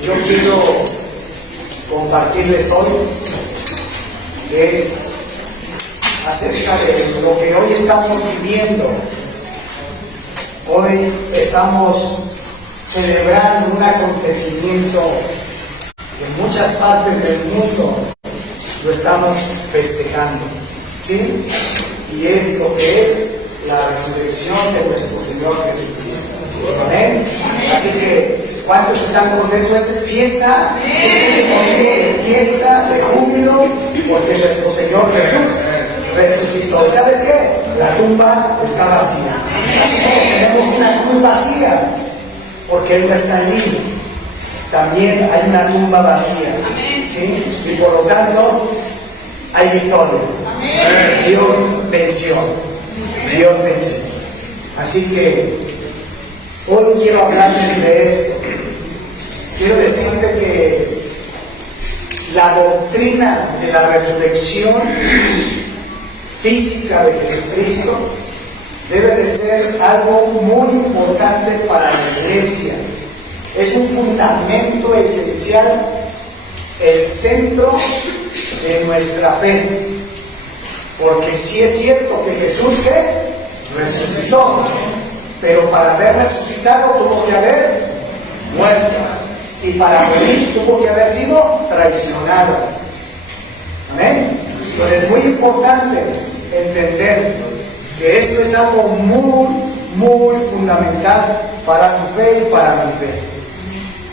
que yo quiero compartirles hoy es acerca de lo que hoy estamos viviendo. Hoy estamos celebrando un acontecimiento que en muchas partes del mundo lo estamos festejando, ¿sí? Y es lo que es la resurrección de nuestro Señor Jesucristo. Amén. Así que, ¿cuántos están contentos? Esta es fiesta, es fiesta de júbilo, porque nuestro Señor Jesús resucitó. ¿Y sabes qué? La tumba está vacía. Así que tenemos una cruz vacía, porque Él no está allí. También hay una tumba vacía, ¿sí? Y por lo tanto, hay victoria. Dios venció. Dios venció. Así que hoy quiero hablarles de esto. Quiero decirte que la doctrina de la resurrección física de Jesucristo debe de ser algo muy importante para la iglesia. Es un fundamento esencial, el centro de nuestra fe. Porque sí es cierto que Jesús resucitó, pero para haber resucitado tuvo que haber muerto, y para morir tuvo que haber sido traicionado. Amén. Entonces es muy importante entender que esto es algo muy fundamental para tu fe y para mi fe,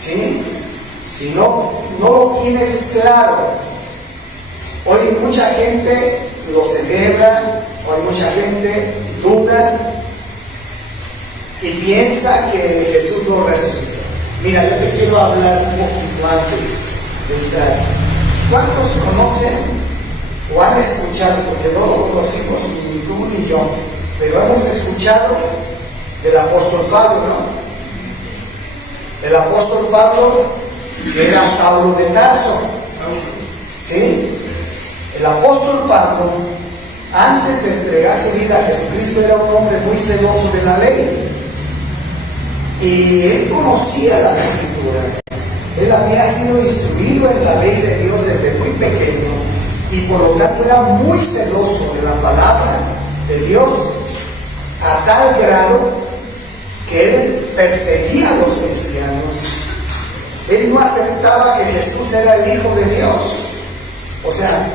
¿sí? Si no lo tienes claro, hoy mucha gente lo celebra, hoy mucha gente duda y piensa que Jesús no resucitó. Mira, yo te quiero hablar un poquito antes de entrar. ¿Cuántos conocen o han escuchado, porque no lo conocimos ni tú ni yo, pero hemos escuchado del apóstol Pablo, ¿no? El apóstol Pablo era Saulo de Tarso, ¿sí? El apóstol Pablo, antes de entregar su vida a Jesucristo, era un hombre muy celoso de la ley. Y él conocía las Escrituras. Él había sido instruido en la ley de Dios desde muy pequeño. Y por lo tanto era muy celoso de la palabra de Dios, a tal grado que él perseguía a los cristianos. Él no aceptaba que Jesús era el Hijo de Dios. O sea,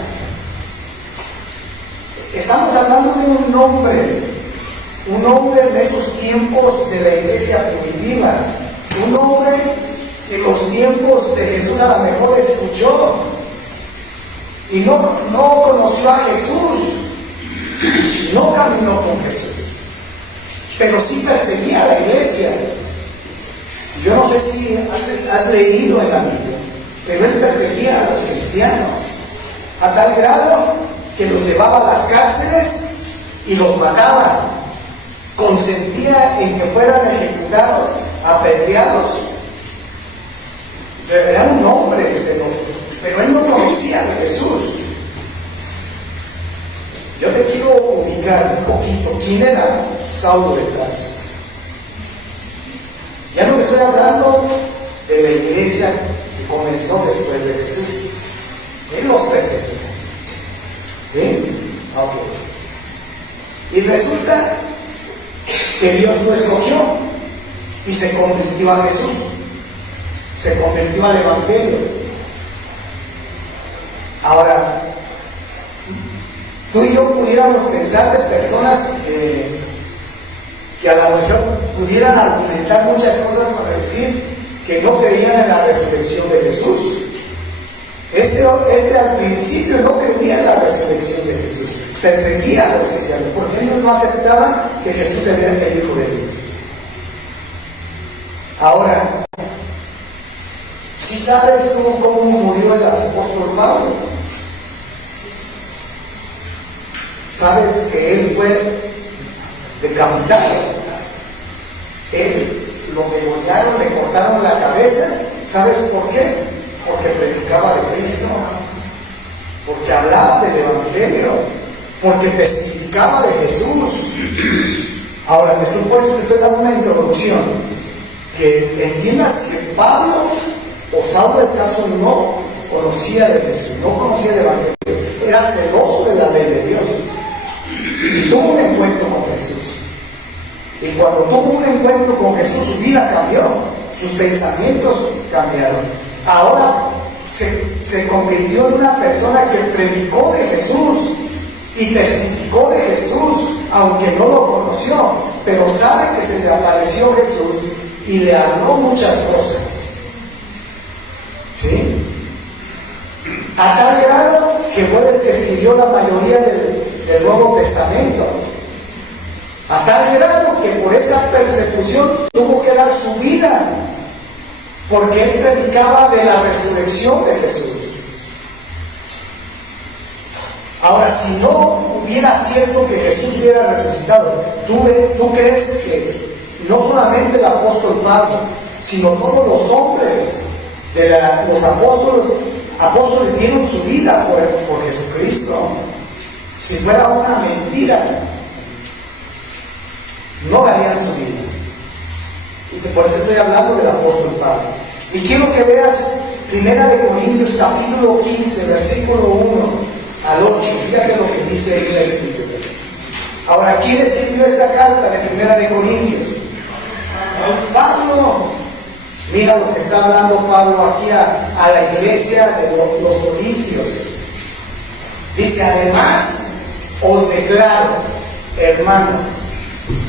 estamos hablando de un hombre en esos tiempos de la iglesia primitiva, un hombre que en los tiempos de Jesús a lo mejor escuchó y no conoció a Jesús, no caminó con Jesús, pero sí perseguía a la iglesia. Yo no sé si has leído en la Biblia, pero él perseguía a los cristianos a tal grado que los llevaba a las cárceles y los mataba. Consentía en que fueran ejecutados, apedreados. Era un hombre celoso, pero él no conocía a Jesús. Yo te quiero ubicar un poquito. ¿Quién era Saulo de Tarso? Ya no te estoy hablando de la iglesia que comenzó después de Jesús. Él los perseguía. ¿Sí? Ok. Y resulta que Dios lo escogió y se convirtió a Jesús, se convirtió al Evangelio. Ahora, tú y yo pudiéramos pensar de personas que a lo mejor pudieran argumentar muchas cosas para decir que no creían en la resurrección de Jesús. Este al principio no creía en la resurrección de Jesús, perseguía a los cristianos porque ellos no aceptaban que Jesús era el Hijo de Dios. Ahora, ¿sí sabes cómo murió el apóstol Pablo? ¿Sabes que él fue decapitado? Él lo degollaron, le cortaron la cabeza. ¿Sabes por qué? Porque predicaba de Cristo, porque hablaba del Evangelio, porque testificaba de Jesús. Ahora, por eso te estoy dando una introducción, que entiendas que Pablo o Saulo de Tarso no conocía de Jesús, no conocía el Evangelio, era celoso de la ley de Dios y tuvo un encuentro con Jesús. Y cuando tuvo un encuentro con Jesús, su vida cambió, sus pensamientos cambiaron. Ahora se convirtió en una persona que predicó de Jesús y testificó de Jesús, aunque no lo conoció, pero sabe que se le apareció Jesús y le habló muchas cosas. ¿Sí? A tal grado que fue el que escribió la mayoría del Nuevo Testamento. A tal grado que por esa persecución tuvo que dar su vida, porque él predicaba de la resurrección de Jesús. Ahora, si no hubiera cierto que Jesús hubiera resucitado, ¿tú crees que no solamente el apóstol Pablo, sino todos los hombres los apóstoles dieron su vida por Jesucristo? Si fuera una mentira, no darían su vida. Y por eso estoy hablando del apóstol Pablo. Y quiero que veas 1 Corintios capítulo 15, versículo 1 al 8. Fíjate lo que dice ahí la Escritura. Ahora, ¿quién escribió esta carta de 1 Corintios? Pablo. Mira lo que está hablando Pablo aquí a la iglesia de los Corintios. Dice: además os declaro, hermanos,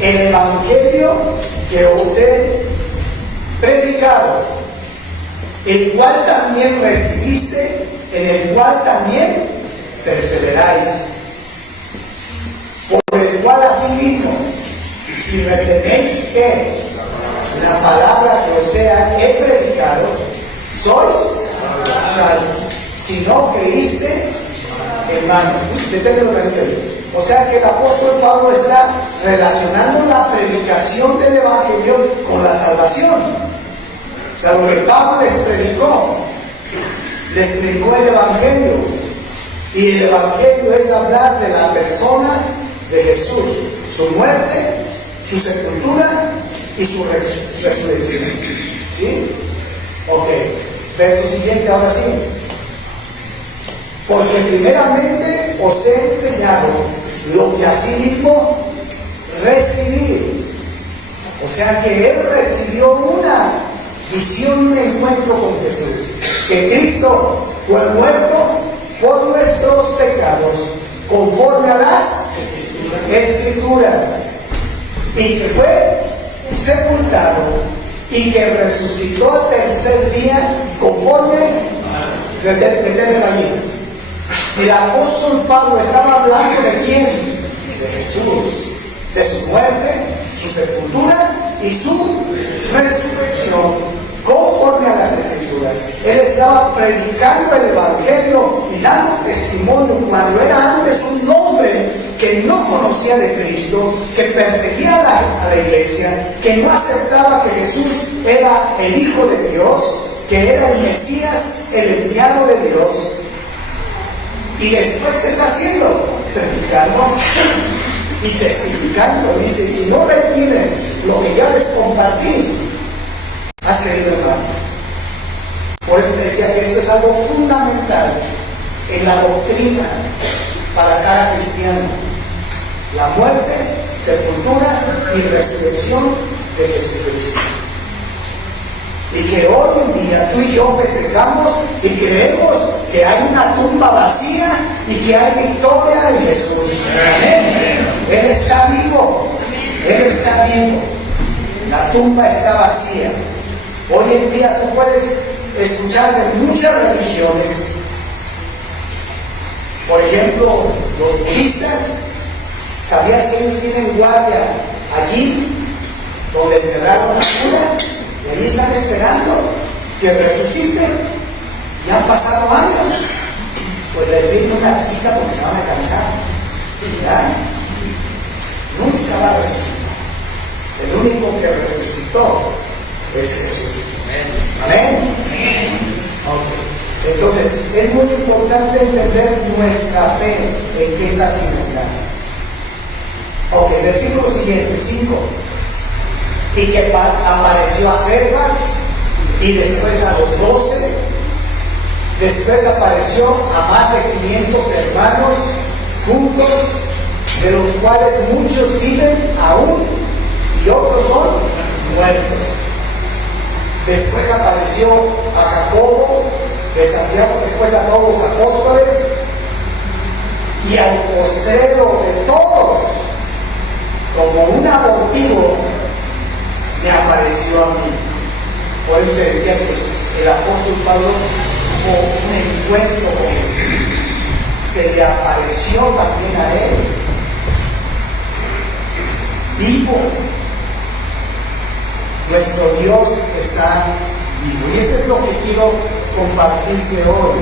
el evangelio que os he predicado, el cual también recibiste, en el cual también perseveráis, por el cual asimismo, si retenéis que la palabra que os he predicado, sois salvos. Si no creíste, hermanos, deténganlo tantito. O sea que el apóstol Pablo está relacionando la predicación del evangelio con la salvación. O sea, lo que Pablo les predicó el evangelio. Y el evangelio es hablar de la persona de Jesús, su muerte, su sepultura y su resurrección. ¿Sí? Ok. Verso siguiente, ahora sí. Porque primeramente os he enseñado lo que asimismo recibí. O sea que él recibió una visión, un encuentro con Jesús. Que Cristo fue muerto por nuestros pecados, conforme a las Escrituras. Y que fue sepultado y que resucitó al tercer día conforme. Deténganlo allí. El apóstol Pablo estaba hablando ¿de quién? De Jesús, de su muerte, su sepultura y su resurrección, conforme a las Escrituras. Él estaba predicando el evangelio y dando testimonio cuando era antes un hombre que no conocía de Cristo, que perseguía a la iglesia, que no aceptaba que Jesús era el Hijo de Dios, que era el Mesías, el enviado de Dios. Y después, ¿qué está haciendo? Predicando y testificando. Dice: si no retienes lo que ya les compartí, has creído en nada. Por eso te decía que esto es algo fundamental en la doctrina para cada cristiano: la muerte, sepultura y resurrección de Jesucristo. Y que hoy en día tú y yo festejamos y creemos que hay una tumba vacía y que hay victoria en Jesús. Amén. Él está vivo. Él está vivo. La tumba está vacía. Hoy en día tú puedes escuchar de muchas religiones. Por ejemplo, los budistas. ¿Sabías que ellos tienen guardia allí donde enterraron a Buda? Y ahí están esperando que resucite. Ya han pasado años. Pues les sirve una cita porque se van a cansar. ¿Verdad? Nunca va a resucitar. El único que resucitó es Jesús. Amén. Okay. Entonces, es muy importante entender nuestra fe en qué está cimentada. Ok, versículo siguiente, 5. Y que apareció a Cefas, y después a los 12, después apareció a más de 500 hermanos juntos, de los cuales muchos viven aún y otros son muertos. Después apareció a Jacobo, de Santiago, después a todos los apóstoles, y al postrero de todos, como un abortivo, me apareció a mí. Por eso te decía que el apóstol Pablo tuvo un encuentro con Jesús. Se le apareció también a él, vivo. Nuestro Dios está vivo. Y eso es lo que quiero compartirte hoy.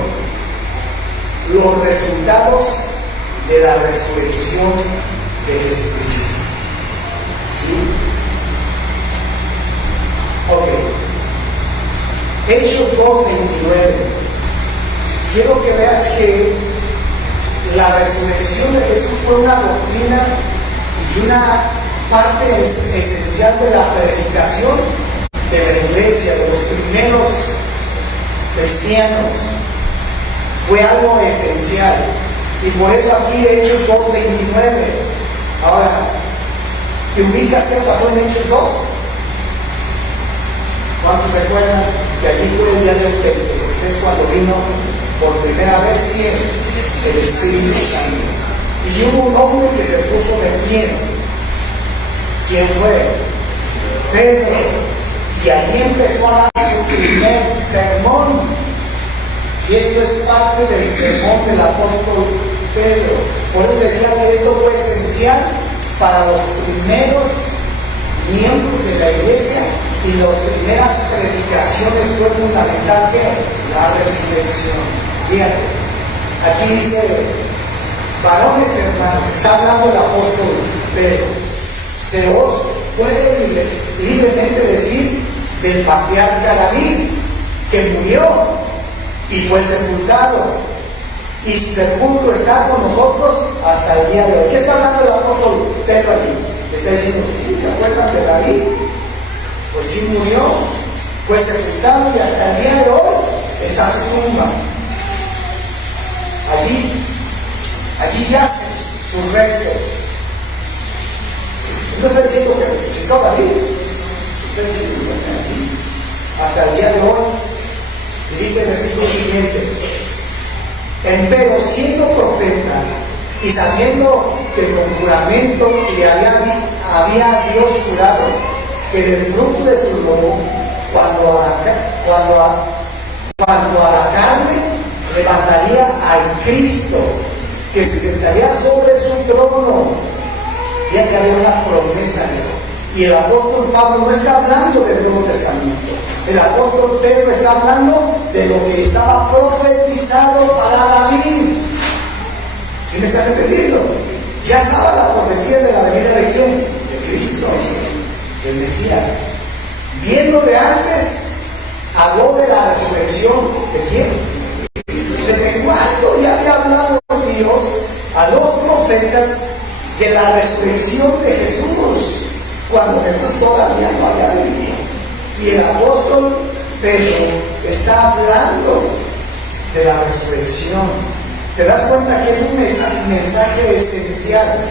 Los resultados de la resurrección de Jesucristo. ¿Sí? Ok. Hechos 2:29. Quiero que veas que la resurrección de Jesús fue una doctrina y una parte esencial de la predicación de la iglesia, de los primeros cristianos. Fue algo esencial. Y por eso aquí Hechos 2:29. Ahora, ¿te ubicas qué pasó en Hechos 2? ¿Cuántos recuerdan que allí fue el día de Pentecostés cuando vino por primera vez el Espíritu Santo? Y hubo un hombre que se puso de pie. ¿Quién fue? Pedro. Y allí empezó a dar su primer sermón. Y esto es parte del sermón del apóstol Pedro. Por eso decía que esto fue esencial para los primeros miembros de la iglesia, y las primeras predicaciones fue fundamental que la resurrección. Bien, aquí dice, varones hermanos, está hablando el apóstol Pedro, se os puede libremente decir del patriarca David, que murió y fue sepultado, y su sepulcro está con nosotros hasta el día de hoy. ¿Qué está hablando el apóstol Pedro allí? Está diciendo, ¿sí se acuerdan de David? Pues sí murió, fue sepultado y hasta el día de hoy está su tumba. Allí yacen sus restos. No está diciendo que resucitó David, está diciendo que hasta el día de hoy. Y dice el versículo siguiente: empero siendo profeta y sabiendo que con juramento le había Dios jurado que del fruto de su lomo, cuando a la carne levantaría al Cristo, que se sentaría sobre su trono. Ya que había una promesa de Dios. Y el apóstol Pablo no está hablando del Nuevo Testamento. El apóstol Pedro está hablando de lo que estaba profetizado para David. ¿Sí me estás entendiendo? Ya estaba la profecía de la venida de ¿quién? De Cristo, del Mesías. Viendo de antes, habló de la resurrección de ¿quién? ¿Desde cuándo ya había hablado Dios a los profetas de la resurrección de Jesús, cuando Jesús todavía no había venido? Y el apóstol Pedro está hablando de la resurrección. ¿Te das cuenta que es un mensaje esencial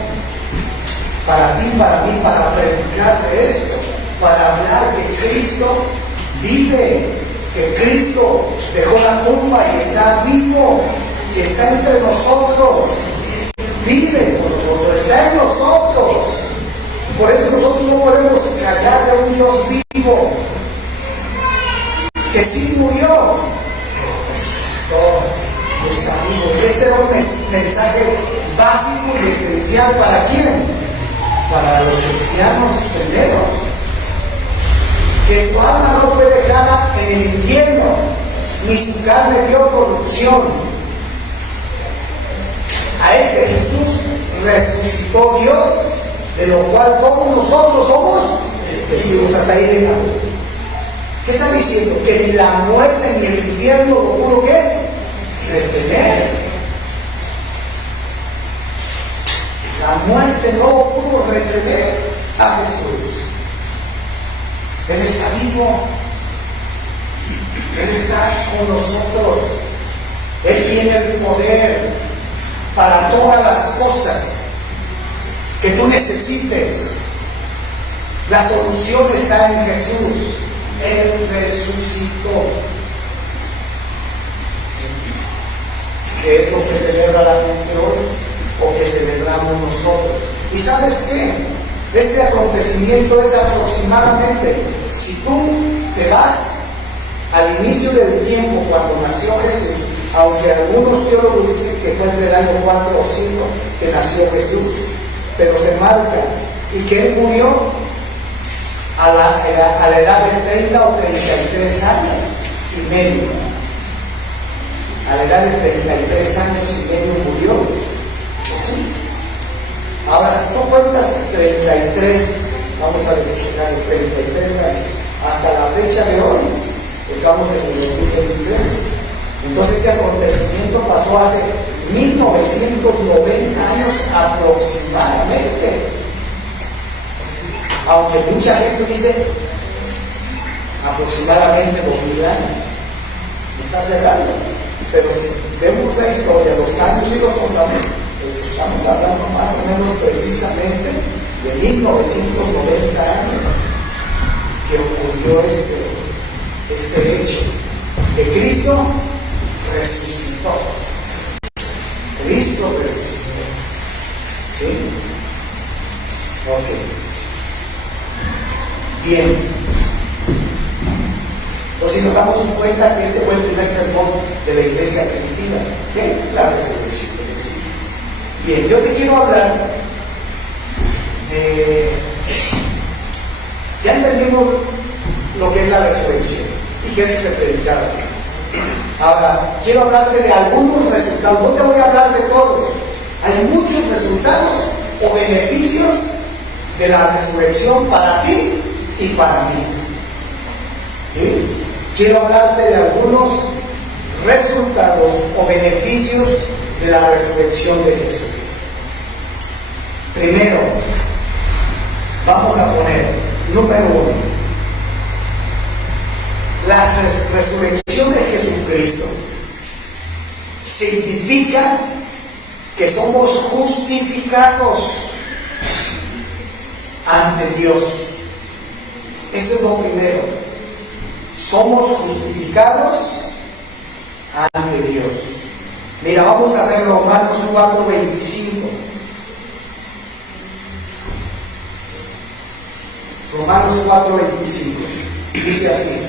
para ti, para mí, para predicar de esto, para hablar que Cristo vive, que Cristo dejó la tumba y está vivo, que está entre nosotros, vive con nosotros, está en nosotros? Por eso nosotros no podemos callar de un Dios vivo, que sí murió, pero resucitó, está vivo. Y este era un mensaje básico y esencial ¿para quién? Para los cristianos primeros, que su alma no fue dejada en el infierno, ni su carne dio corrupción. A ese Jesús resucitó Dios, de lo cual todos nosotros somos testigos. Hasta ahí llegamos. ¿Qué está diciendo? Que ni la muerte ni el infierno lo pudo ¿qué? Retener. La muerte no pudo retener a Jesús. Él está vivo. está con nosotros. Él tiene el poder para todas las cosas que tú necesites. La solución está en Jesús. Él resucitó. ¿Qué es lo que celebra la gente hoy? O que celebramos nosotros. ¿Y sabes qué? Este acontecimiento es aproximadamente, si tú te vas al inicio del tiempo cuando nació Jesús, aunque algunos teólogos dicen que fue entre el año 4 o 5 que nació Jesús, pero se marca y que él murió a la edad de 30 o 33 años y medio. A la edad de 33 años y medio murió Jesús. Ahora, si tú cuentas 33, vamos a verificar 33 años, hasta la fecha de hoy, estamos en el 2023. Entonces, este acontecimiento pasó hace 1990 años aproximadamente. Aunque mucha gente dice aproximadamente 2000 años, está cerrando. Pero si vemos la historia, los años y los fundamentos, pues estamos hablando más o menos precisamente de 1990 años que ocurrió este hecho, que Cristo resucitó. Cristo resucitó. ¿Sí? Ok. Bien. O si nos damos cuenta que este fue el primer sermón de la iglesia primitiva, ¿qué? La resurrección de Jesús. Bien, yo te quiero hablar de... Ya entendimos lo que es la resurrección y que eso se predicaba. Ahora, quiero hablarte de algunos resultados. No te voy a hablar de todos. Hay muchos resultados o beneficios de la resurrección para ti y para mí. ¿Sí? Quiero hablarte de algunos resultados o beneficios de la resurrección de Jesús. Primero, vamos a poner, número 1, la resurrección de Jesucristo significa que somos justificados ante Dios. Eso es lo primero. Somos justificados ante Dios. Mira, vamos a ver Romanos 4:25. Romanos 4:25. Dice así: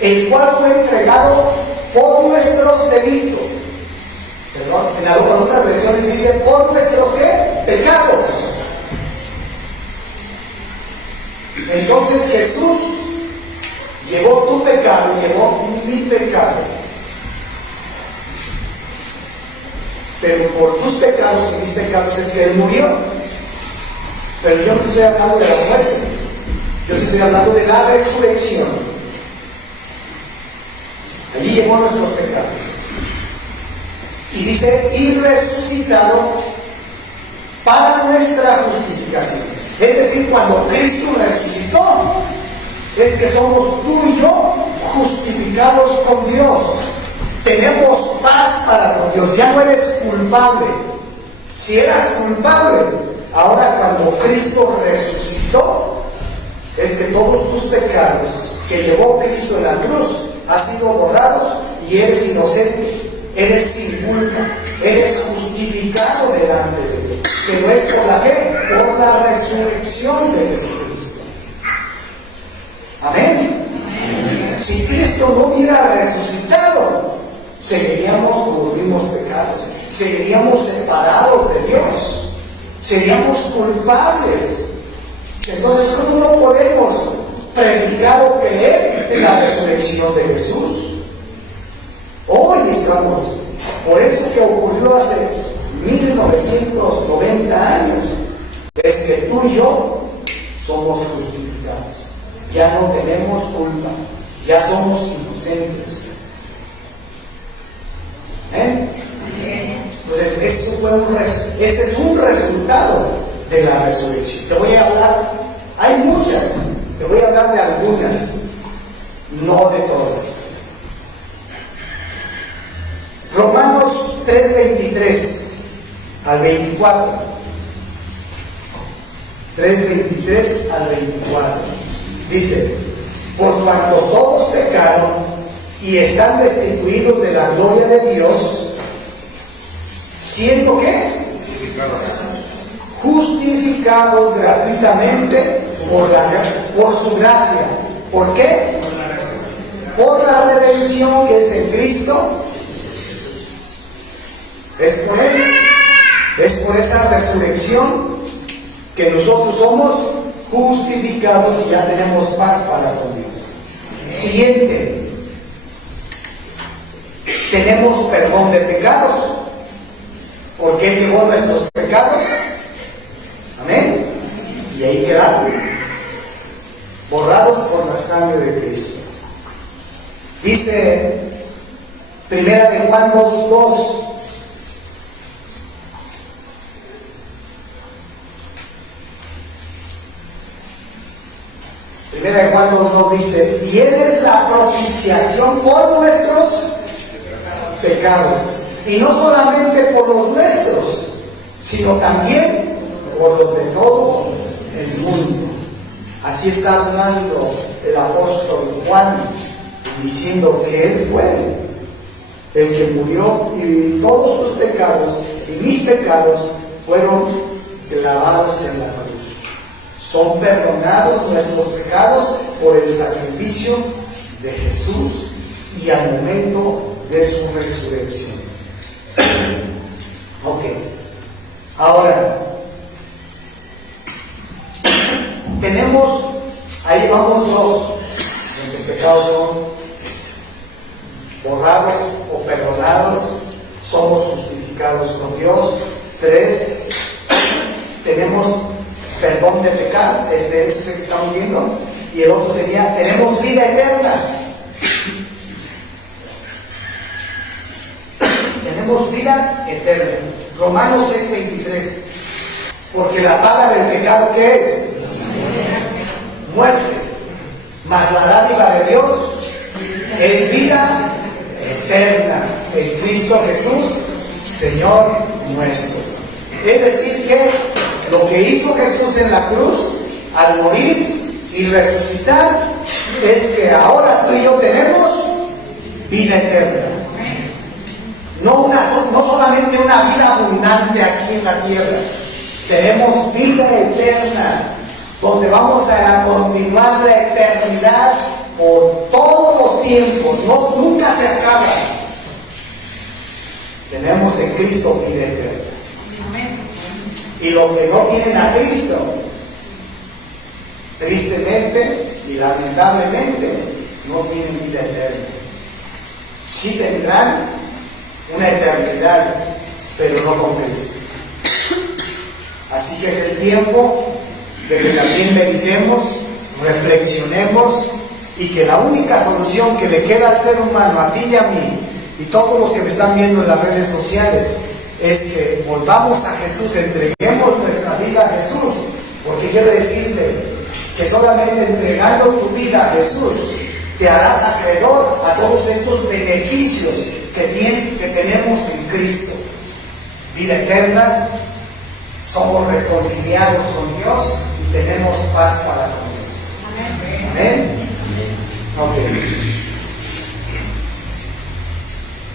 el cual fue entregado por nuestros delitos. Perdón, en otras versiones dice por nuestros ¿qué? Pecados. Entonces Jesús llevó tu pecado, llevó mi pecado. Pero por tus pecados y mis pecados es que Él murió. Pero yo no estoy hablando de la muerte, yo estoy hablando de la resurrección. Allí llevó nuestros pecados. Y dice, y resucitado para nuestra justificación. Es decir, cuando Cristo resucitó, es que somos tú y yo justificados con Dios. Tenemos paz para con Dios. Ya no eres culpable. Si eras culpable, ahora cuando Cristo resucitó, es que todos tus pecados que llevó Cristo en la cruz han sido borrados y eres inocente. Eres sin culpa. Eres justificado delante de Dios. Pero es por la ¿qué? Por la resurrección de Jesucristo. Amén. Amén. Si Cristo no hubiera resucitado, seguiríamos con los mismos pecados, seguiríamos separados de Dios, seríamos culpables. Entonces, ¿cómo no podemos predicar o creer en la resurrección de Jesús? Hoy estamos, por eso que ocurrió hace 1990 años, es que tú y yo somos justificados. Ya no tenemos culpa, ya somos inocentes. Entonces, este es un resultado de la resurrección. Te voy a hablar, hay muchas, Te voy a hablar de algunas, no de todas. Romanos 3:23 al 24. 3:23 al 24. Dice: por cuanto todos pecaron y están destituidos de la gloria de Dios, siendo que justificados gratuitamente por su gracia. ¿Por qué? Por la redención que es en Cristo. Es por Él, es por esa resurrección que nosotros somos justificados y ya tenemos paz para con Dios. Siguiente, tenemos perdón de pecados, porque Él llevó nuestros pecados. Amén. Y ahí quedaron, borrados por la sangre de Cristo. Dice Primera de Juan 2:2. Primera de Juan 2:2 dice: y Él es la propiciación por nuestros pecados. Y no solamente por los nuestros, sino también por los de todo el mundo. Aquí está hablando el apóstol Juan, diciendo que Él fue el que murió y todos los pecados y mis pecados fueron clavados en la cruz. Son perdonados nuestros pecados por el sacrificio de Jesús y al momento de su resurrección. Ok. Ahora, tenemos, ahí vamos dos. Nuestros pecados son borrados o perdonados, somos justificados por Dios. 3, tenemos perdón de pecado, ese es el que estamos viendo. Y el otro sería, tenemos vida eterna. Tenemos vida eterna. Romanos 6:23. Porque la paga del pecado, ¿qué es? Muerte. Mas la dádiva de Dios es vida eterna en Cristo Jesús, Señor nuestro. Es decir que lo que hizo Jesús en la cruz al morir y resucitar es que ahora tú y yo tenemos vida eterna. No solamente una vida abundante aquí en la tierra, tenemos vida eterna, donde vamos a continuar la eternidad por todos los tiempos, nunca se acaba. Tenemos en Cristo vida eterna. Y los que no tienen a Cristo, tristemente y lamentablemente, no tienen vida eterna. Sí tendrán una eternidad, pero no con Cristo. Así que es el tiempo de que también meditemos, reflexionemos, y que la única solución que le queda al ser humano, a ti y a mí, y todos los que me están viendo en las redes sociales, es que volvamos a Jesús, entreguemos nuestra vida a Jesús, porque quiero decirte que solamente entregando tu vida a Jesús te harás acreedor a todos estos beneficios que tenemos en Cristo. Vida eterna, somos reconciliados con Dios y tenemos paz para con Dios. Amén. Ok.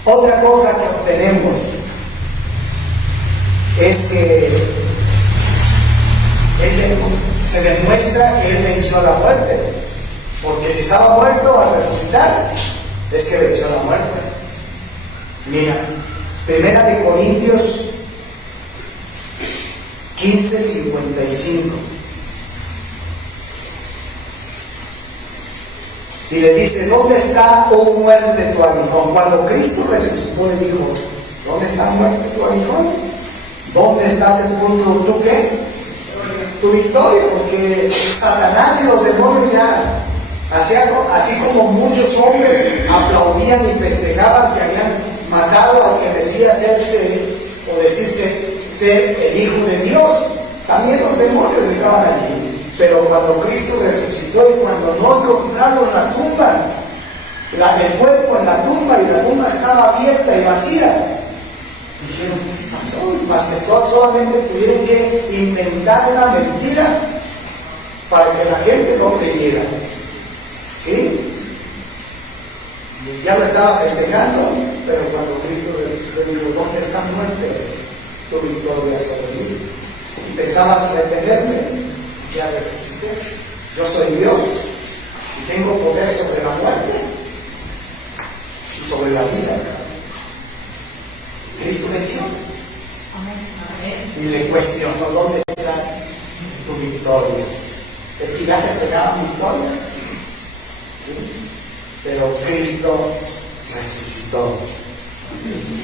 Otra cosa que obtenemos es que se demuestra que Él venció a la muerte, porque si estaba muerto al resucitar, es que venció a la muerte. Mira, Primera de Corintios 15:55. Y le dice: ¿dónde está, oh muerte, tu aguijón? Cuando Cristo resucitó, le dijo: ¿dónde está, muerte, tu aguijón? ¿Dónde está, sepulcro, tú qué? Tu victoria, porque Satanás y los demonios ya, así como muchos hombres aplaudían y festejaban que habían matado al que decía decirse ser el Hijo de Dios, también los demonios estaban allí. Pero cuando Cristo resucitó y cuando no encontraron la tumba, el cuerpo en la tumba y la tumba estaba abierta y vacía, dijeron, ¿qué pasó? Más que solamente tuvieron que inventar una mentira para que la gente no creyera. ¿Sí? Ya lo estaba festejando, pero cuando Cristo resucitó, dijo, ¿dónde está muerte? Tu victoria sobre mí. Y pensabas retenerme, ya resucité. Yo soy Dios y tengo poder sobre la muerte y sobre la vida. Cristo venció. Y le cuestionó, ¿dónde estás tu victoria? Es que ya festejaban victoria. ¿Sí? Pero Cristo resucitó.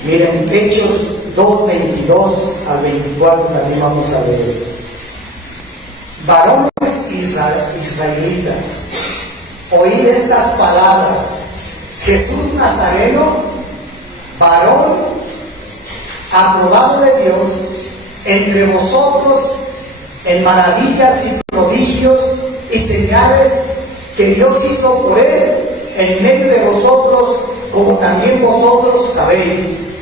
Miren, Hechos 2:22 al 24 también vamos a leer. Varones israelitas, oíd estas palabras. Jesús Nazareno, varón aprobado de Dios entre vosotros en maravillas y prodigios y señales que Dios hizo por él en medio de vosotros, como también vosotros sabéis.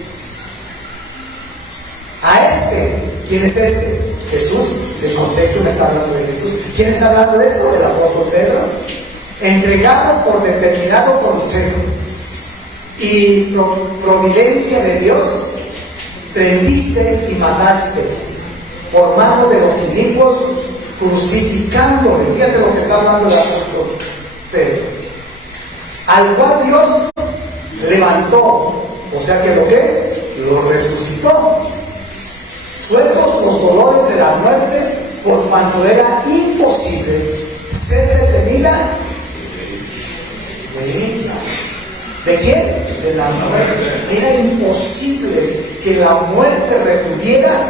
A ¿quién es este? Jesús. El contexto me está hablando de Jesús. ¿Quién está hablando de esto? El apóstol Pedro. Entregado por determinado consejo y providencia de Dios, prendiste y matasteis por mano de los inicuos, crucificándole. Fíjate lo que está hablando el apóstol Pedro. Al cual Dios levantó, o sea que lo resucitó, sueltos los dolores de la muerte, por cuanto era imposible ser detenida de ella. ¿De quién? De la muerte. Era imposible que la muerte retuviera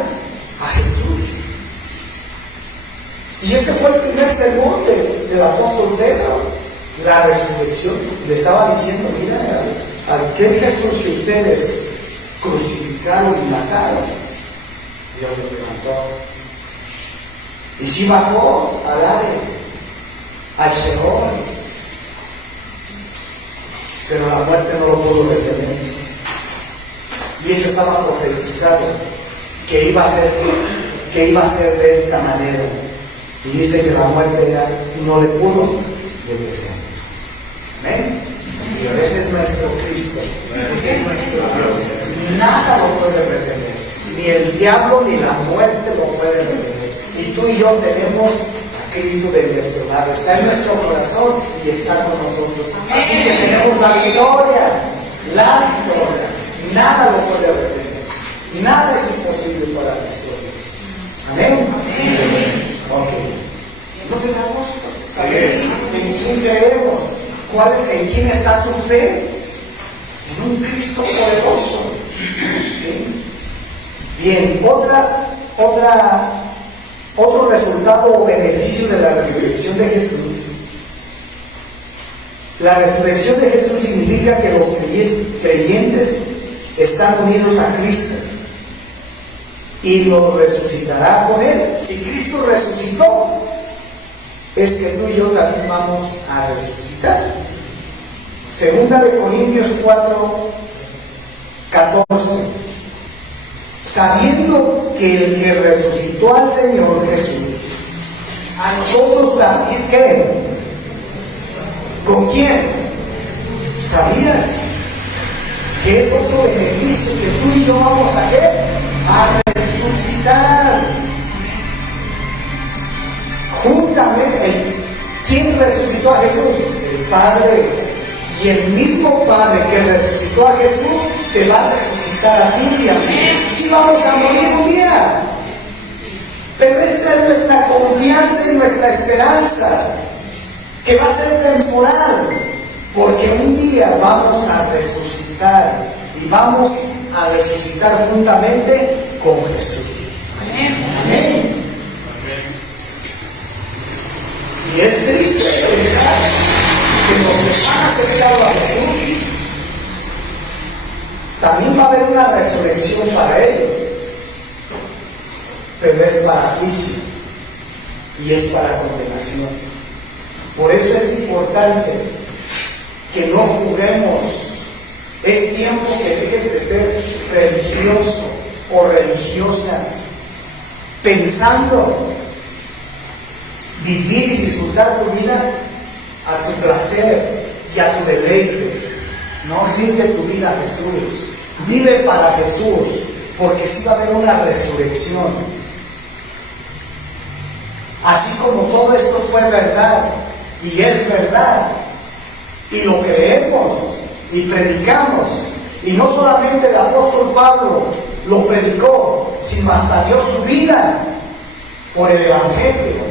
a Jesús. Y este fue el primer sermón del apóstol Pedro, la resurrección. Le estaba diciendo, mira, aquel Jesús que ustedes crucificaron y mataron, Dios lo levantó. Y sí bajó a Hades, al Sheol, pero la muerte no lo pudo detener. Y eso estaba profetizado, que iba a ser de esta manera. Y dice que la muerte ya no le pudo detener. ¿Amén? Y ese es nuestro Cristo, ese es nuestro Dios. Nada lo puede retener, ni el diablo ni la muerte lo puede retener. Y tú y yo tenemos a Cristo de nuestro lado, está en nuestro corazón y está con nosotros. Así que tenemos la victoria, nada lo puede retener, nada es imposible para nuestro Dios. Amén. Ok, ¿no tenemos? ¿En quién creemos? ¿En quién está tu fe? En un Cristo poderoso. ¿Sí? Bien, otro resultado o beneficio de la resurrección de Jesús. La resurrección de Jesús significa que los creyentes están unidos a Cristo y los resucitará con Él. Si Cristo resucitó, es que tú y yo también vamos a resucitar. Segunda de Corintios 4:14. Sabiendo que el que resucitó al Señor Jesús, a nosotros también, ¿qué? ¿Con quién? ¿Sabías que es otro beneficio que tú y yo vamos a qué? A resucitar. Juntamente, ¿quién resucitó a Jesús? El Padre. Y el mismo Padre que resucitó a Jesús te va a resucitar a ti y a mí. Sí vamos a morir un día, pero esta es nuestra confianza y nuestra esperanza, que va a ser temporal, porque un día vamos a resucitar y vamos a resucitar juntamente con Jesús. Amén. Y es triste pensar que los que han aceptado a Jesús, también va a haber una resurrección para ellos, pero es para juicio. y es para condenación. Por eso es importante que no juguemos. Es tiempo que dejes de ser religioso o religiosa, pensando vivir y disfrutar tu vida a tu placer y a tu deleite. No rinde tu vida a Jesús. Vive para Jesús, porque sí va a haber una resurrección. Así como todo esto fue verdad y es verdad, y lo creemos y predicamos, y no solamente el apóstol Pablo lo predicó, sino hasta dio su vida por el Evangelio,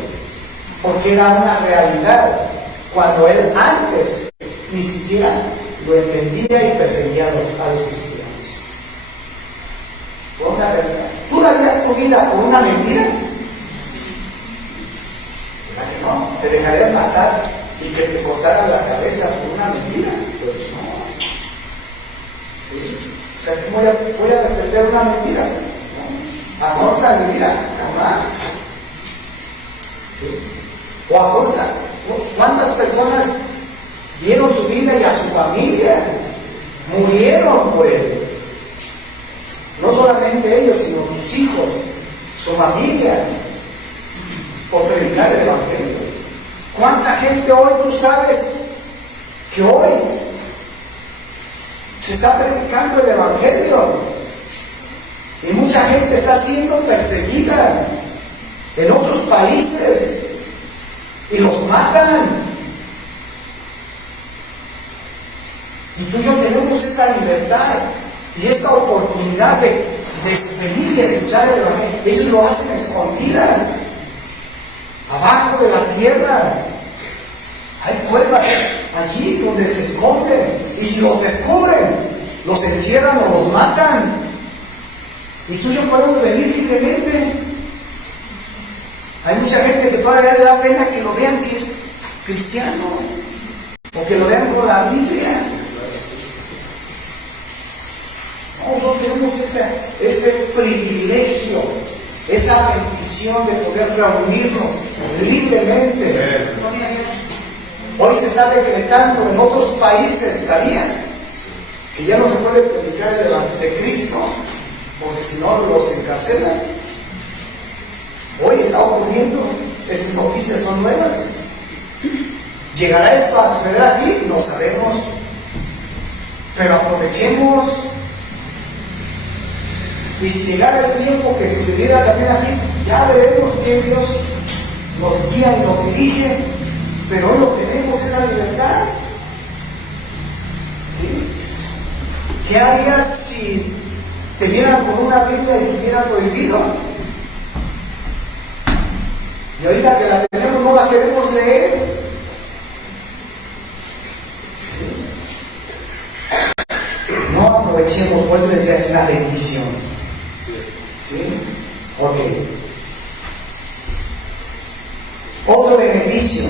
porque era una realidad cuando él antes ni siquiera lo entendía y perseguía a los cristianos. Por una realidad. ¿Tú darías tu vida por una mentira? ¿Verdad que no? ¿Te dejarías matar y que te cortaran la cabeza por una mentira? Pues no. ¿Sí? O sea, ¿cómo voy a defender una mentira? No. A costa de mi vida, jamás. ¿Sí? O a costa. ¿Cuántas personas dieron su vida y a su familia murieron por él? No solamente ellos, sino sus hijos, su familia, por predicar el Evangelio. ¿Cuánta gente hoy, tú sabes, que hoy se está predicando el Evangelio? Y mucha gente está siendo perseguida en otros países y los matan. Y tú y yo tenemos esta libertad y esta oportunidad de venir y escuchar el Evangelio. Ellos lo hacen escondidas, abajo de la tierra. Hay cuevas allí donde se esconden, y si los descubren, los encierran o los matan. Y tú y yo podemos venir libremente. Hay mucha gente que todavía le da pena que lo vean que es cristiano, o que lo vean con la Biblia. No tenemos ese privilegio, esa bendición de poder reunirnos libremente. Hoy se está decretando en otros países, ¿sabías? Que ya no se puede predicar el Evangelio de Cristo, porque si no los encarcelan. Hoy está ocurriendo, estas noticias son nuevas. ¿Llegará esto a suceder aquí? No sabemos. Pero aprovechemos. Y si llegara el tiempo que sucediera también aquí, ya veremos que Dios nos guía y nos dirige. Pero hoy no tenemos esa libertad. ¿Sí? ¿Qué harías si te vieran con una Biblia y estuviera prohibido? Y ahorita que la tenemos no la queremos leer. No aprovechemos, pues les decía, es una bendición. ¿Sí? Ok. Otro beneficio.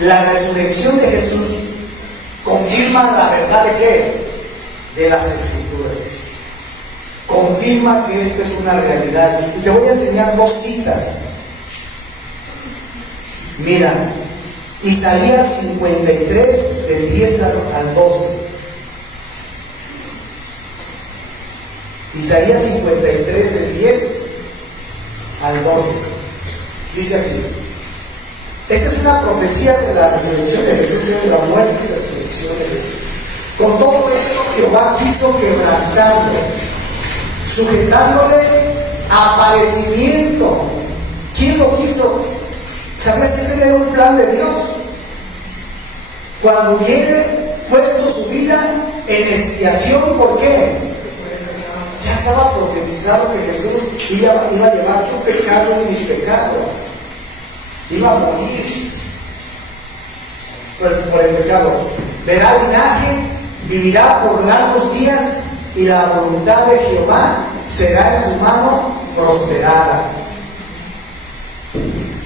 La resurrección de Jesús confirma la verdad de ¿qué? De las Escrituras. Confirma que esto es una realidad. Y te voy a enseñar dos citas. Mira, Isaías 53, del 10 al 12. Isaías 53, del 10 al 12. Dice así. Esta es una profecía de la resurrección de Jesús, de la muerte y la resurrección de Jesús. Con todo esto, Jehová quiso quebrantarlo, sujetándole a padecimiento. ¿Quién lo quiso? ¿Sabías que este era un plan de Dios? Cuando hubiere puesto su vida en expiación, ¿por qué? Ya estaba profetizado que Jesús iba a llevar tu pecado y mi pecado. Iba a morir por el pecado. Verá linaje, vivirá por largos días, y la voluntad de Jehová será en su mano prosperada.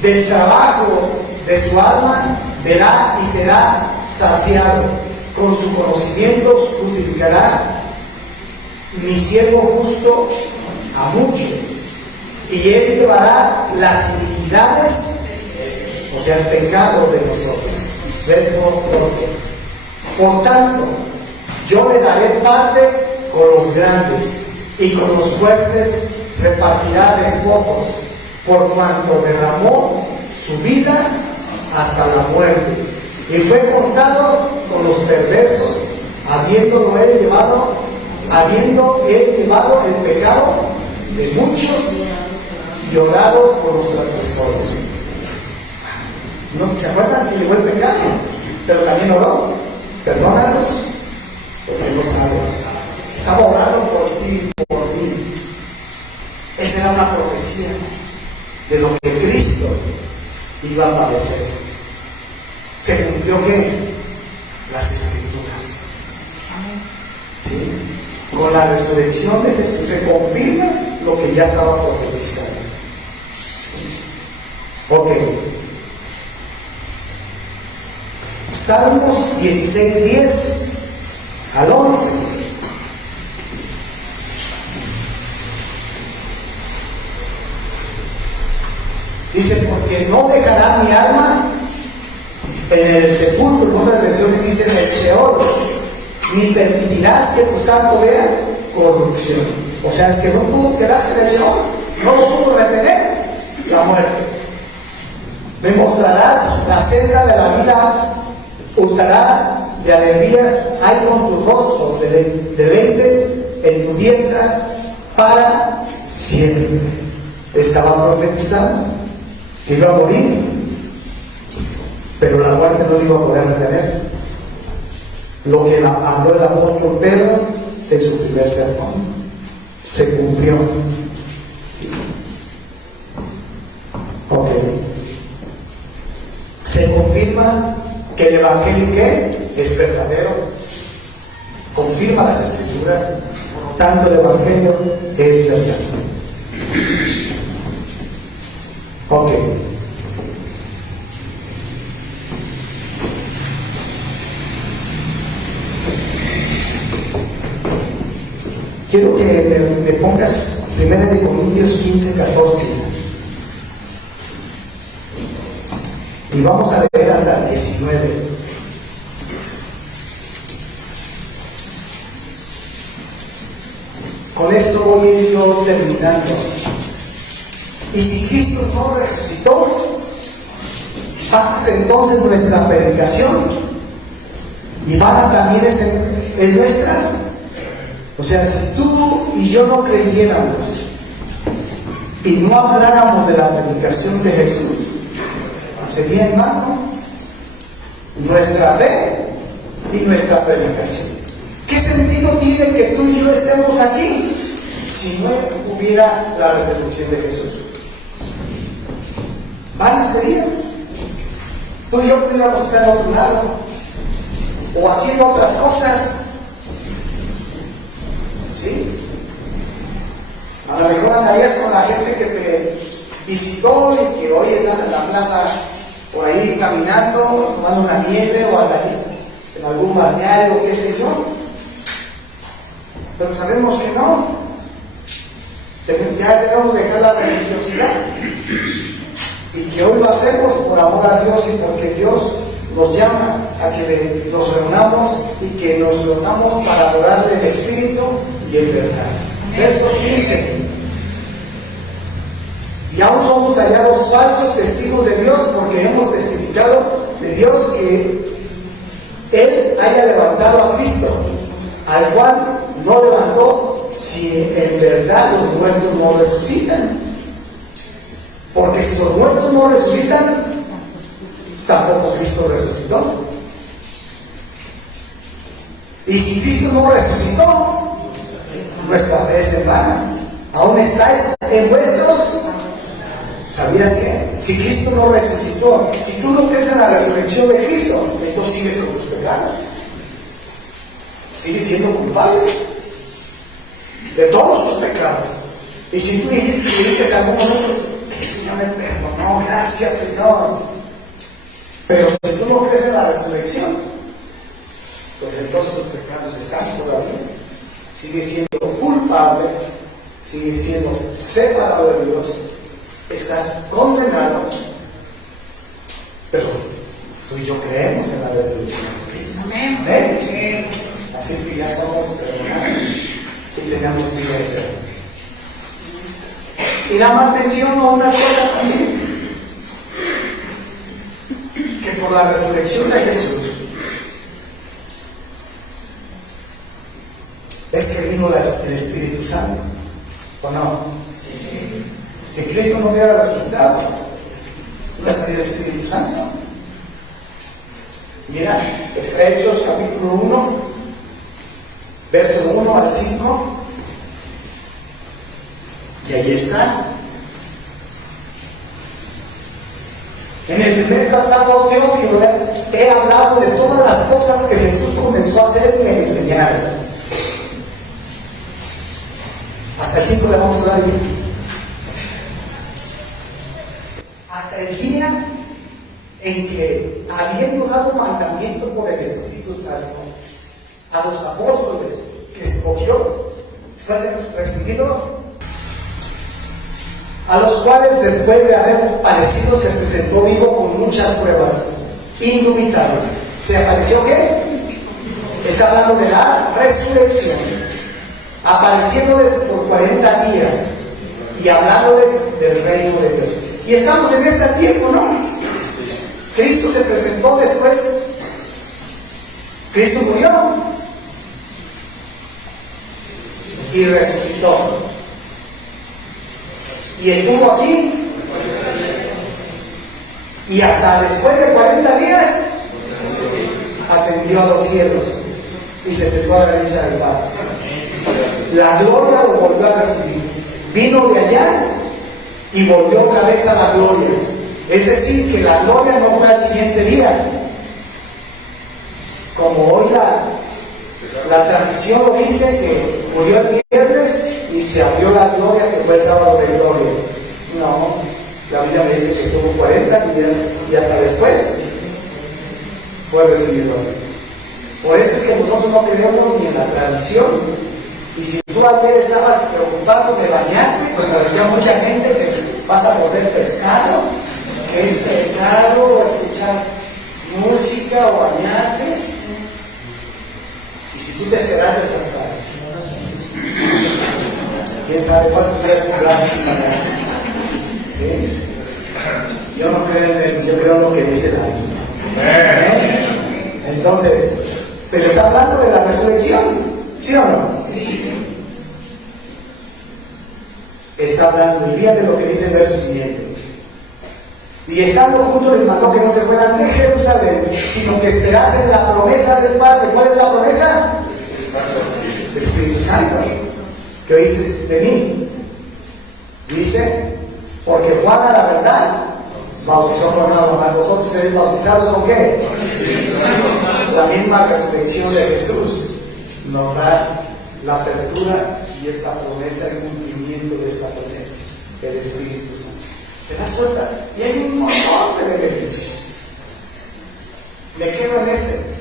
Del trabajo de su alma verá y será saciado. Con su conocimiento justificará mi siervo justo a muchos, y Él llevará las iniquidades, o sea, el pecado de nosotros. Verso 12. Por tanto, yo le daré parte con los grandes, y con los fuertes repartirá despojos, por cuanto derramó su vida hasta la muerte, y fue contado con los perversos, habiendo él llevado el pecado de muchos y orado por los transgresores. ¿No se acuerdan que llevó el pecado? Pero también oró. Perdónalos porque no saben. Estaba orando por ti y por mí. Esa era una profecía de lo que Cristo iba a padecer. Se cumplió ¿qué? Las Escrituras. ¿Sí? Con la resurrección de Jesús se confirma lo que ya estaba profetizado. ¿Sí? Ok. Salmos 16:10 al 11. Dice, porque no dejará mi alma en el sepulcro, en otras versiones dicen en el Sheol, ni permitirás que tu santo vea corrupción. O sea, es que no pudo quedarse en el Sheol, no lo pudo retener la muerte. Me mostrarás la senda de la vida, hurtará de alegrías, hay con tu rostro deleites en tu diestra para siempre. Estaba profetizando que iba a morir, pero la muerte no lo iba a poder retener. Lo que habló el apóstol Pedro en su primer sermón se cumplió. Ok. Se confirma que el Evangelio ¿qué? Es verdadero. Confirma las Escrituras. Por lo tanto, el Evangelio es verdadero. Ok. Quiero que me pongas 1 Corintios 15:14. Y vamos a leer hasta el 19. Con esto voy yo terminando. Y si Cristo no resucitó, baja entonces nuestra predicación y baja también es nuestra. O sea, si tú y yo no creyéramos y no habláramos de la predicación de Jesús, sería en vano nuestra fe y nuestra predicación. ¿Qué sentido tiene que tú y yo estemos aquí si no hubiera la resurrección de Jesús? Vana sería. Tú y yo pudiéramos estar a otro lado o haciendo otras cosas. ¿Sí? A lo mejor andarías con la gente que te visitó y que hoy andan en la plaza por ahí caminando, tomando una nieve o andaría en algún balneario, qué sé yo. Pero sabemos que no. Ya debemos dejar la religiosidad. Y que hoy lo hacemos por amor a Dios y porque Dios nos llama a que nos reunamos y que nos reunamos para adorarle en espíritu y en verdad. Verso 15. Y aún somos hallados falsos testigos de Dios porque hemos testificado de Dios que Él haya levantado a Cristo, al cual no levantó si en verdad los muertos no resucitan. Porque si los muertos no resucitan, tampoco Cristo resucitó. Y si Cristo no resucitó, nuestra fe es en vano. Aún estáis en vuestros. ¿Sabías que? Si Cristo no resucitó, si tú no crees en la resurrección de Cristo, entonces sigues con tus pecados. Sigues siendo culpable de todos tus pecados. Y si tú dices a algún momento, Cristo ya me perdonó, gracias Señor. Pero si tú no crees en la resurrección, pues entonces tus pecados están todavía. Sigues siendo culpable, sigues siendo separado de Dios, estás condenado, pero tú y yo creemos en la resurrección. Amén. Amén. Así que ya somos perdonados y tenemos vida eterna. Y nada más menciono una cosa también, que por la resurrección de Jesús es que vino el Espíritu Santo, ¿o no? Sí. Si Cristo no hubiera resucitado, no estaría el Espíritu Santo. Mira, está Hechos capítulo 1, verso 1 al 5, y ahí está. En el primer tratado, Teófilo, he hablado de todas las cosas que Jesús comenzó a hacer y a enseñar. Hasta el 5 le vamos a dar ahí. Hasta el día en que, habiendo dado mandamiento por el Espíritu Santo a los apóstoles que escogió, fue recibido, a los cuales después de haber padecido se presentó vivo con muchas pruebas indubitables. ¿Se apareció qué? Está hablando de la resurrección, apareciéndoles por 40 días y hablándoles del reino de Dios. Y estamos en este tiempo, ¿no? Cristo se presentó después, Cristo murió y resucitó. Y estuvo aquí. Y hasta después de 40 días ascendió a los cielos y se sentó a la derecha del Padre. La gloria lo volvió a recibir. Vino de allá y volvió otra vez a la gloria. Es decir, que la gloria no fue al siguiente día. Como hoy la tradición lo dice, que murió el viernes y se abrió la gloria, que fue el sábado de gloria. No, la Biblia me dice que estuvo 40 días y hasta después fue recibido. Por eso es que nosotros no creemos ni en la tradición. Y si tú ayer estabas preocupado de bañarte, pues me decía mucha gente que vas a comer pescado, que es pecado escuchar música o bañarte. Y si tú te esperases hasta quién sabe cuántos días tendrás, ¿sí? Yo no creo en eso, yo creo en lo que dice la Biblia. Entonces, pero está hablando de la resurrección, ¿sí o no? Sí. Está hablando, y fíjate lo que dice el verso siguiente. Y estando juntos les mandó que no se fueran de Jerusalén, sino que esperasen la promesa del Padre. ¿Cuál es la promesa? Del Espíritu Santo, que oíste de mí. Dice, porque Juan a la verdad bautizó con agua, mas vosotros seréis bautizados ¿con qué? La misma resurrección de Jesús nos da la apertura y esta promesa, el cumplimiento de esta promesa del Espíritu Santo. ¿Te das cuenta? Y hay un montón de beneficios. Me quedo en ese.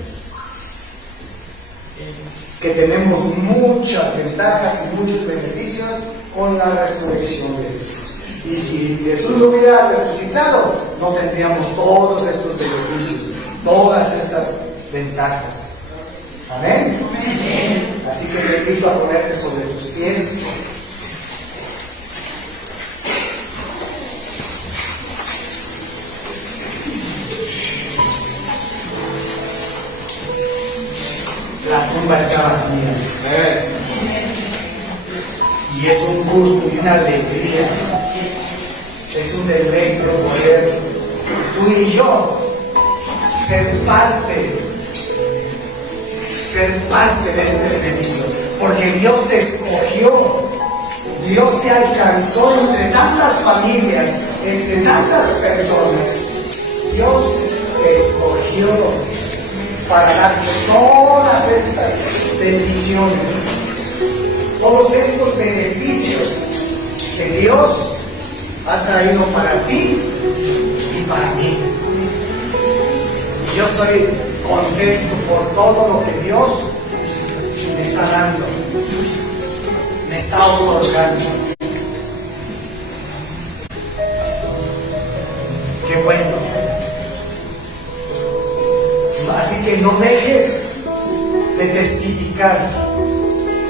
Que tenemos muchas ventajas y muchos beneficios con la resurrección de Jesús. Y si Jesús no hubiera resucitado, no tendríamos todos estos beneficios, todas estas ventajas. Amén. Amén. Así que te invito a ponerte sobre tus pies. La tumba está vacía. Y es un gusto y una alegría. Es un deleite poder tú y yo ser parte de este beneficio. Porque Dios te escogió. Dios te alcanzó entre tantas familias, entre tantas personas. Dios te escogió para darte todas estas bendiciones, todos estos beneficios que Dios ha traído para ti y para mí. Y yo estoy contento por todo lo que Dios me está dando. me está otorgando. Qué bueno. Así que no dejes de testificar.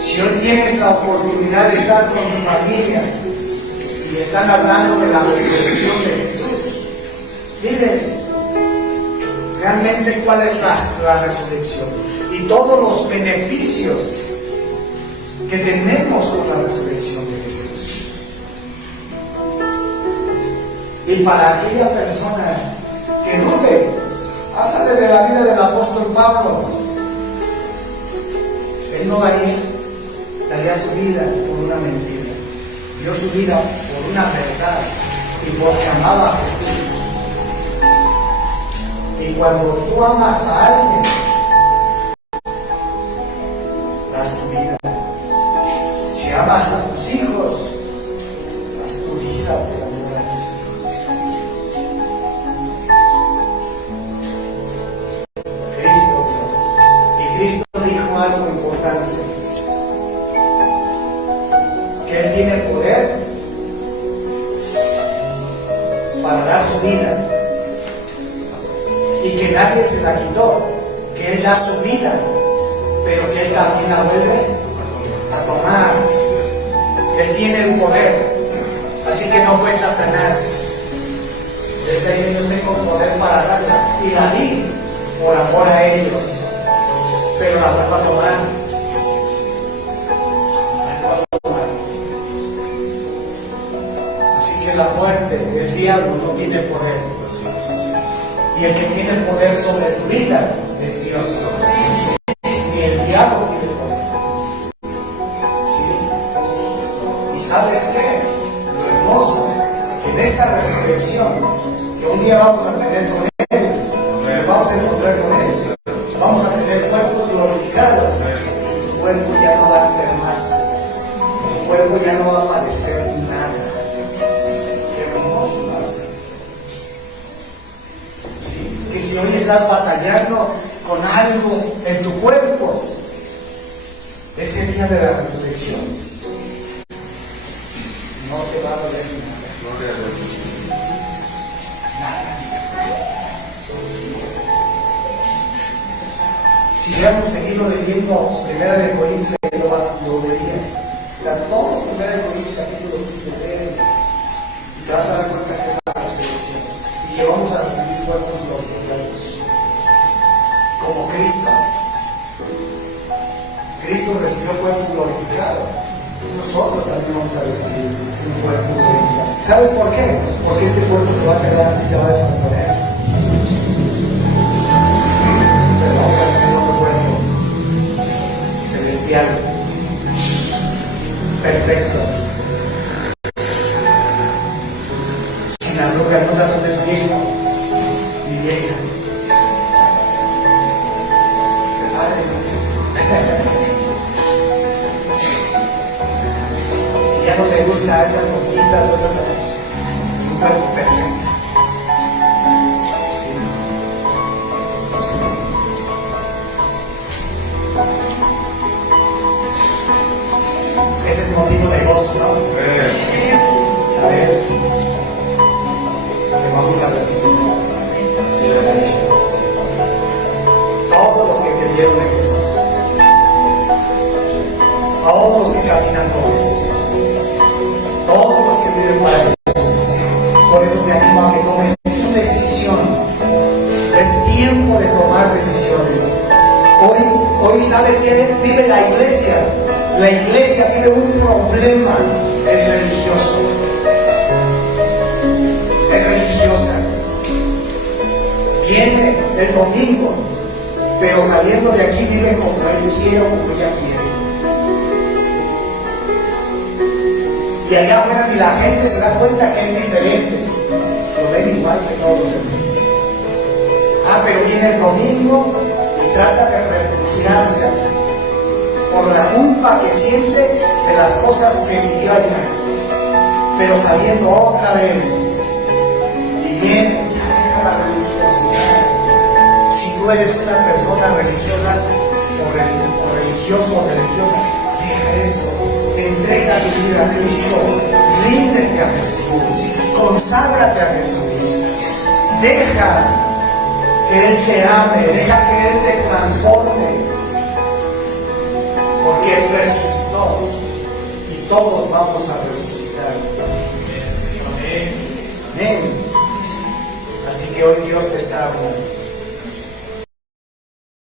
Si hoy tienes la oportunidad de estar con tu familia y están hablando de la resurrección de Jesús, diles realmente cuál es la resurrección y todos los beneficios que tenemos con la resurrección de Jesús. Y para aquella persona que dude, háblale de la vida del apóstol Pablo. Él no daría su vida por una mentira, dio su vida por una verdad y porque amaba a Jesús. Y cuando tú amas a alguien, das tu vida. Si amas a tus hijos, das tu vida por amor a tus hijos. Cristo dijo algo importante, que Él tiene poder para dar su vida y que nadie se la quitó, que Él da su vida, pero que Él también la vuelve a tomar. Él tiene el poder, así que no fue Satanás. Él está diciendo: yo tengo poder para darla y la di por amor a ellos, pero la vuelvo a tomar. Así que la muerte del diablo no tiene poder, y el que tiene el poder sobre tu vida es Dios. Ni el diablo tiene poder. ¿Sí? Y ¿sabes qué? Lo hermoso, que en esta resurrección que un día vamos a tener con Él, nos vamos a encontrar con Él, vamos a tener cuerpos glorificados. Tu cuerpo ya no va a enfermarse, tu cuerpo ya no va a padecer nada. Qué hermoso va a ser. ¿Sí? Que si hoy estás batallando con algo en tu cuerpo, ese día de la resurrección no te va a doler nada. Nada. Si hubiéramos seguido leyendo Primera de Corintios, lo verías. Todo Primera de Corintios capítulo 15 y te vas a dar cuenta que es la resurrección y que vamos a recibir cuerpos glorificados como Cristo. Cristo recibió cuerpo glorificado. Nosotros también vamos a recibir un cuerpo glorificado. ¿Sabes por qué? Porque este cuerpo se va a quedar y se va a descomponer. Pero vamos a recibir otro cuerpo celestial, perfecto, sin arrugas. No te vas a hacer viejo ni vieja. Si ya no te gusta esas boquitas o esas, es un cuerpo perfecto. ¿Sí? Ese es motivo de gozo, ¿no? Saber que vamos a recibir todos los que creyeron en Jesús, todos los que caminan con Jesús, todos los que viven para Jesús. Por eso te animo a que tomes una decisión. Es tiempo de tomar decisiones. Hoy ¿sabes qué vive la iglesia? La iglesia vive un problema. Es religioso, es religiosa. Viene el domingo, pero saliendo de aquí vive como él quiere o como ella quiere. Y allá afuera ni la gente se da cuenta que es diferente. Lo ven igual que todos los demás. Pero viene el domingo y trata de refugiarse por la culpa que siente de las cosas que vivió allá. Pero saliendo otra vez, y viene, ya deja la religiosidad. Si tú eres una persona religiosa o religioso o religiosa, deja eso. entrega tu vida a Cristo, ríndete a Jesús, conságrate a Jesús, deja que Él te ame, deja que Él te transforme, porque Él resucitó y todos vamos a resucitar. Amén. Amén. Así que hoy Dios te está hablando.